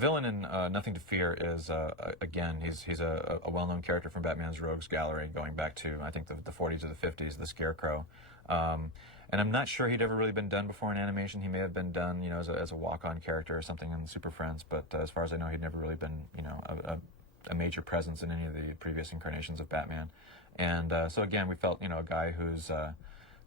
villain in Nothing to Fear is, again, he's a well-known character from Batman's Rogues Gallery, going back to, I think, the 40s or the 50s, the Scarecrow. And I'm not sure he'd ever really been done before in animation. He may have been done, as a walk-on character or something in Super Friends, but as far as I know, he'd never really been, a major presence in any of the previous incarnations of Batman. And so again, we felt, a guy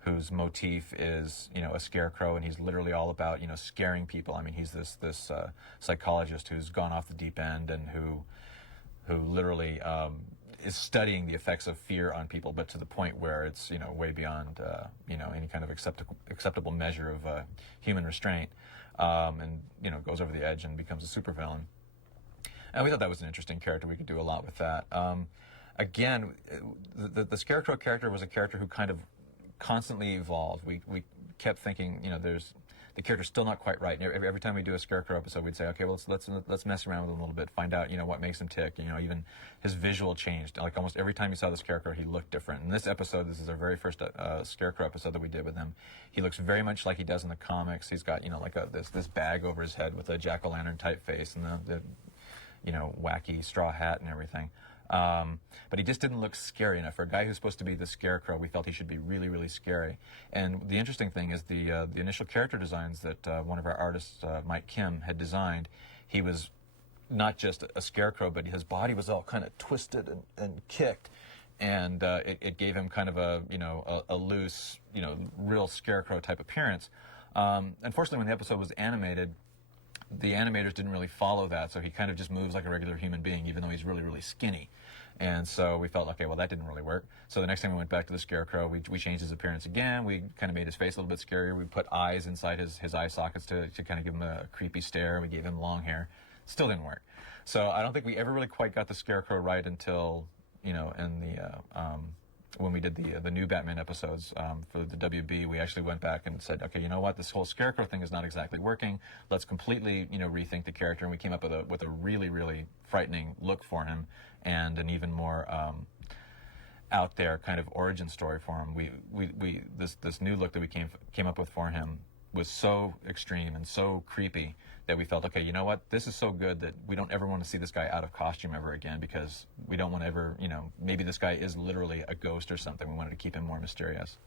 whose motif is, a scarecrow, and he's literally all about, scaring people. I mean, he's this psychologist who's gone off the deep end and who literally is studying the effects of fear on people, but to the point where it's, way beyond, any kind of acceptable measure of human restraint, and, goes over the edge and becomes a supervillain. And we thought that was an interesting character. We could do a lot with that. Again, the Scarecrow character was a character who kind of constantly evolved. We kept thinking, the character's still not quite right. And every time we do a Scarecrow episode, we'd say, okay, well, let's mess around with him a little bit, find out, what makes him tick. Even his visual changed. Like almost every time you saw the Scarecrow, he looked different. In this episode, this is our very first Scarecrow episode that we did with him. He looks very much like he does in the comics. He's got, like this bag over his head with a jack-o'-lantern type face and the wacky straw hat and everything. But he just didn't look scary enough. For a guy who's supposed to be the Scarecrow, we felt he should be really, really scary. And the interesting thing is the initial character designs that one of our artists, Mike Kim, had designed, he was not just a Scarecrow, but his body was all kind of twisted and kicked. And it gave him kind of a loose, real Scarecrow type appearance. Unfortunately, when the episode was animated, the animators didn't really follow that, so he kind of just moves like a regular human being, even though he's really, really skinny. And so we felt, okay, well, that didn't really work. So the next time we went back to the Scarecrow, we changed his appearance again. We kind of made his face a little bit scarier. We put eyes inside his eye sockets to kind of give him a creepy stare. We gave him long hair. Still didn't work. So I don't think we ever really quite got the Scarecrow right until, in the when we did the new Batman episodes for the WB, we actually went back and said, okay, you know what, this whole Scarecrow thing is not exactly working. Let's completely, rethink the character. And we came up with a really, really frightening look for him and an even more out there kind of origin story for him. This new look that we came up with for him was so extreme and so creepy that we felt, okay, you know what, this is so good that we don't ever want to see this guy out of costume ever again, because we don't want to ever, maybe this guy is literally a ghost or something. We wanted to keep him more mysterious.